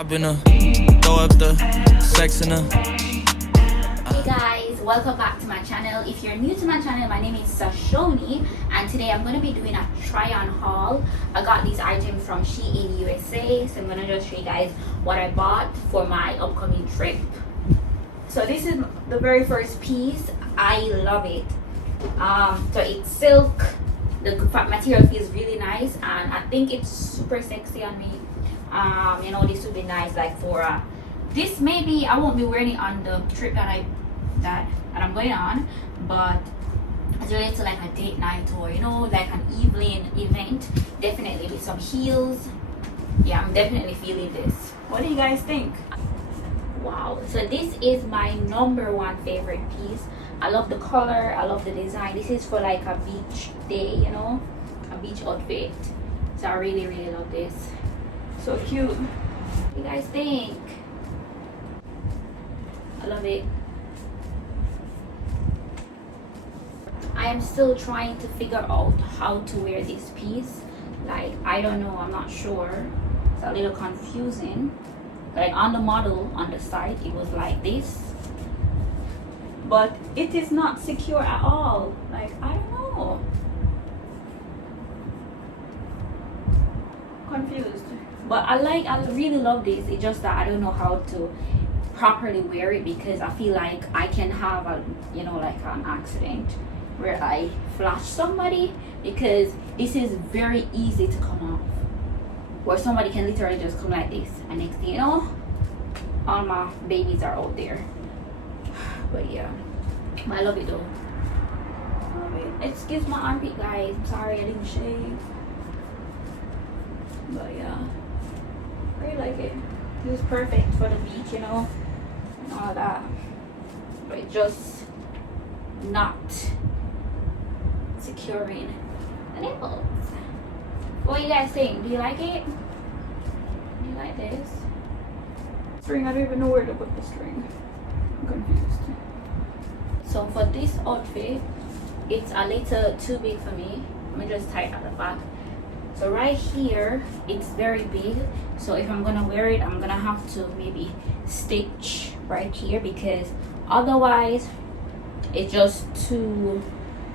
I've been throw up the sex in Hey guys, welcome back to my channel. If you're new to my channel, my name is Sashoni and today I'm going to be doing a try on haul. I got these items from Shein USA, so I'm going to just show you guys what I bought for my upcoming trip. So this is the very first piece. I love it. So it's silk. The material feels really nice and I think it's super sexy on me. You know, this would be nice like for this. Maybe I won't be wearing it on the trip that I'm going on, but as related to like a date night or you know like an evening event, definitely with some heels. Yeah, I'm definitely feeling this. What do you guys think? Wow, so this is my #1 favorite piece. I love the color, I love the design. This is for like a beach day, you know, a beach outfit. So I really love this. So cute. What do you guys think? I love it. I am still trying to figure out how to wear this piece. Like, I don't know, I'm not sure. It's a little confusing. Like on the model on the side, it was like this. But it is not secure at all. Like, I don't know. Confused. But I really love this. It's just that I don't know how to properly wear it because I feel like I can have a, you know, like an accident where I flash somebody, because this is very easy to come off. Where somebody can literally just come like this and next thing you know, all my babies are out there. But yeah, I love it though. I love it. Excuse my armpit, guys. I'm sorry I didn't shave. But yeah, I really like it. This is perfect for the beach, you know, and all that. But it's just not securing the nipples. What do you guys think? Do you like it? Do you like this? String, I don't even know where to put the string. I'm confused. So for this outfit, it's a little too big for me. Let me just tie it at the back. So right here, it's very big. So if I'm gonna wear it, I'm gonna have to maybe stitch right here because otherwise it's just too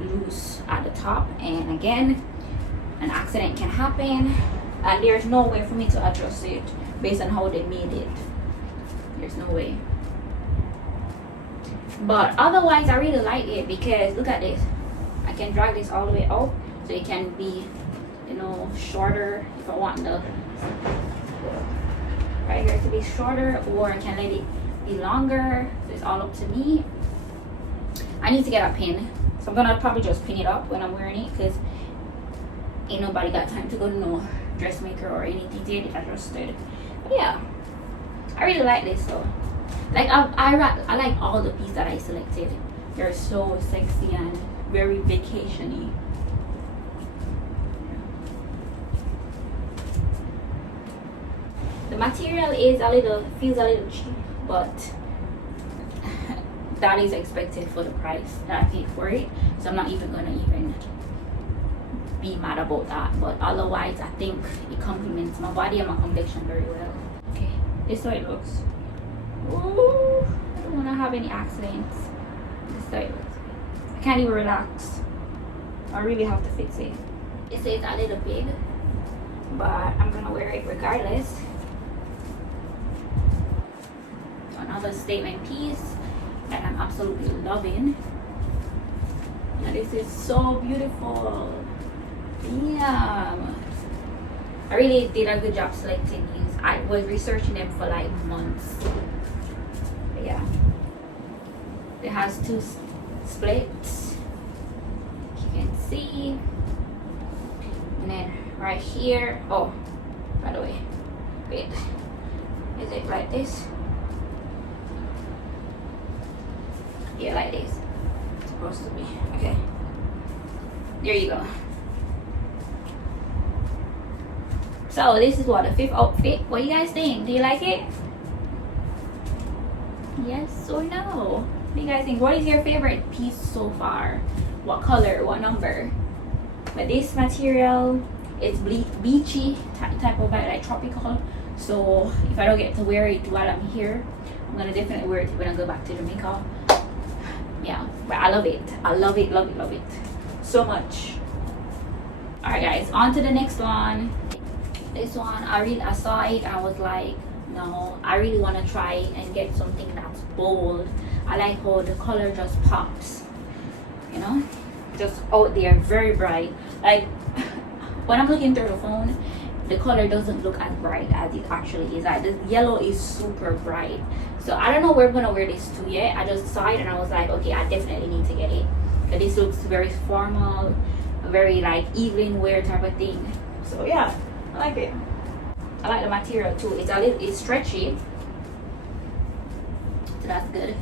loose at the top. And again, an accident can happen and there's no way for me to adjust it based on how they made it. There's no way. But otherwise, I really like it because look at this. I can drag this all the way out so it can be, you know, shorter if I want the right here to be shorter, or I can let it be longer. So it's all up to me. I need to get a pin, so I'm gonna probably just pin it up when I'm wearing it because ain't nobody got time to go to no dressmaker or anything to get it adjusted. But yeah, I really like this though. Like I like all the pieces that I selected. They're so sexy and very vacation-y. The material is feels a little cheap, but that is expected for the price that I paid for it. So I'm not even gonna be mad about that. But otherwise, I think it complements my body and my complexion very well. Okay, this is how it looks. Ooh, I don't wanna have any accidents. This is how it looks. I can't even relax. I really have to fix it. This is a little big, but I'm gonna wear it regardless. Another statement piece that I'm absolutely loving. And this is so beautiful. Damn. I really did a good job selecting these. I was researching them for like months. But yeah. It has 2 splits. You can see. And then right here. Oh, by the way. Wait. Is it like this? Yeah, like this. It's supposed to be. Okay. There you go. So this is what the 5th outfit. What do you guys think? Do you like it? Yes or no? What do you guys think? What is your favorite piece so far? What color? What number? But this material, it's beachy type of vibe, like tropical. So if I don't get to wear it while I'm here, I'm gonna definitely wear it when I go back to Jamaica. Yeah, but I love it. I love it, love it, love it so much. Alright guys, on to the next one. This one, I saw it and I was like, no, I really want to try and get something that's bold. I like how the color just pops, you know, just out there, very bright. Like when I'm looking through the phone, the color doesn't look as bright as it actually is. Like the yellow is super bright. So I don't know where I'm gonna wear this to yet. I just saw it and I was like, okay, I definitely need to get it. But this looks very formal, very like evening wear type of thing. So yeah, I like it. I like the material too. It's stretchy, so that's good.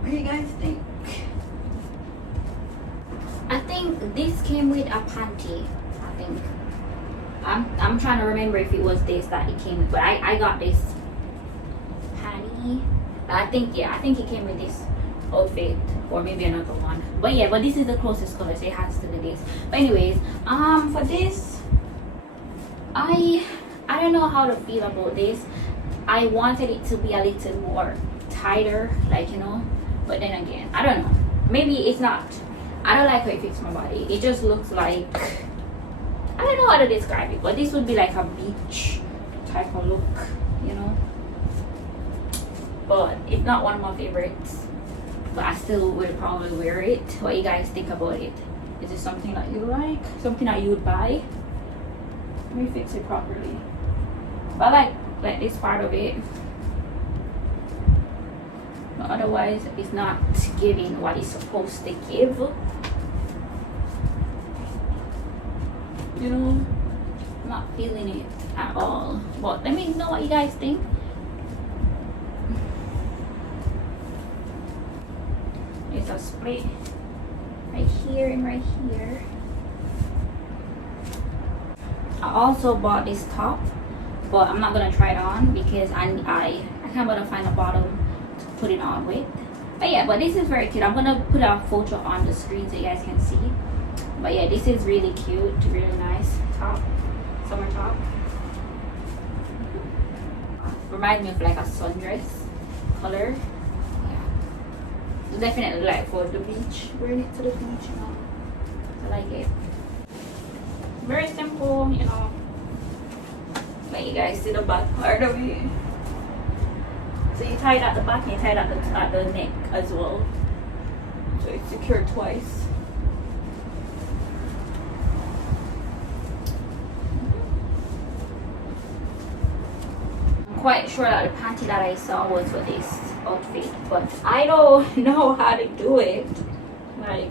What do you guys think? I think this came with a panty. I think I'm trying to remember if it was this that it came with, but I got this panty. I think it came with this outfit or maybe another one. But yeah, but this is the closest color, so it has to be this. But anyways, for this, I don't know how to feel about this. I wanted it to be a little more tighter, like, you know, but then again, I don't know, maybe it's not. I don't like how it fits my body. It just looks like, I don't know how to describe it, but this would be like a beach type of look, you know, but it's not one of my favorites. But I still would probably wear it. What do you guys think about it? Is it something that you like? Something that you would buy? Let me fix it properly. But I like this part of it. But otherwise, it's not giving what it's supposed to give. You know, I'm not feeling it at all. But let me know what you guys think. It's a split right here and right here. I also bought this top, but I'm not gonna try it on because I can't gonna find a bottom to put it on with. But yeah, but this is very cute. I'm gonna put a photo on the screen so you guys can see. But yeah, this is really cute, really nice top, summer top. Reminds me of like a sundress color. Definitely like for the beach, wearing it to the beach, you know. I like it. Very simple, you know. But you guys see the back part of it. So you tie it at the back and you tie it at the neck as well. So it's secured twice. Quite sure that the panty that I saw was for this outfit, but I don't know how to do it. Like,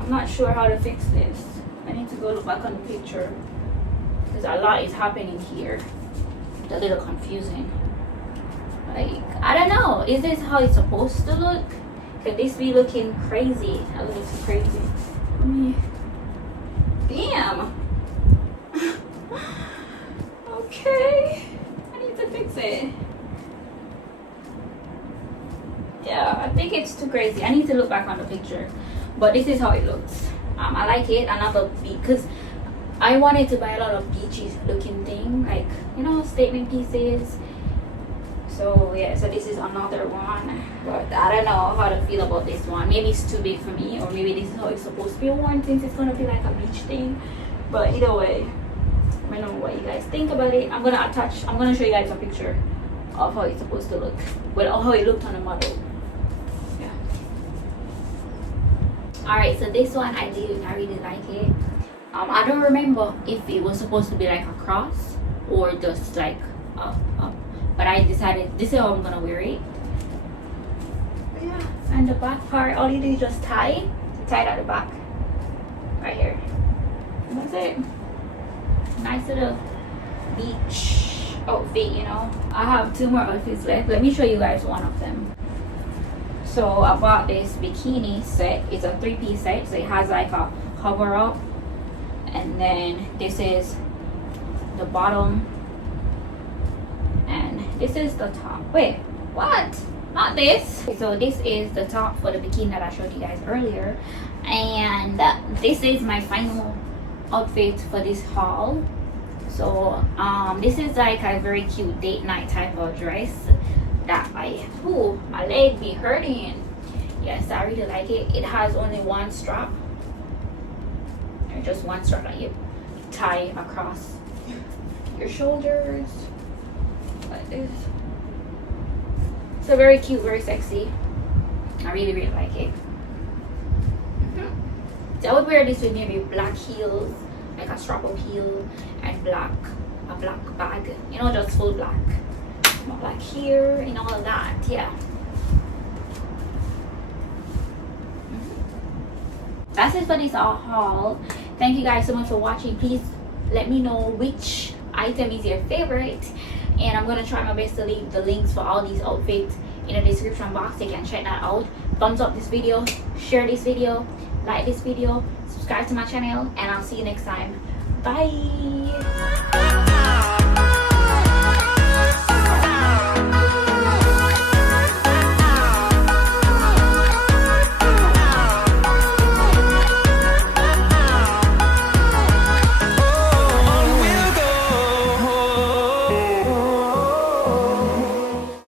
I'm not sure how to fix this. I need to go look back on the picture because a lot is happening here. It's a little confusing. Like, I don't know. Is this how it's supposed to look? Could this be looking crazy? A little too crazy. Damn. Okay, I need to fix it. Yeah, I think it's too crazy. I need to look back on the picture, but this is how it looks. I like it. Another because I wanted to buy a lot of beachy looking thing, like, you know, statement pieces. So yeah, so this is another one, but I don't know how to feel about this one. Maybe it's too big for me, or maybe this is how it's supposed to be worn since it's gonna be like a beach thing. But either way, I don't know what you guys think about it. I'm gonna show you guys a picture of how it's supposed to look, well, how it looked on the model. Yeah. All right, so this one I really like it. I don't remember if it was supposed to be like a cross or just like up, but I decided this is how I'm gonna wear it. But yeah, and the back part, all you do is just tie it at the back, right here, and that's it. Nice little beach outfit, you know. I have 2 more outfits left. Let me show you guys one of them. So I bought this bikini set. It's a 3-piece set, so it has like a cover up, and then this is the bottom, and this is the top. Wait, what? not this. So this is the top for the bikini that I showed you guys earlier, and this is my final outfit for this haul. So this is like a very cute date night type of dress that my leg be hurting. Yes, I really like it. It has only one strap, and just one strap that you tie across your shoulders like this. So very cute, very sexy. I really like it. So I would wear this with maybe black heels, like a strap up heel, and a black bag, you know, just full black, not black here and all of that. Yeah, that's it for this haul. Thank you guys so much for watching. Please let me know which item is your favorite, and I'm gonna try my best to leave the links for all these outfits in the description box. You can check that out. Thumbs up this video, share this video, like this video, subscribe to my channel, and I'll see you next time. Bye.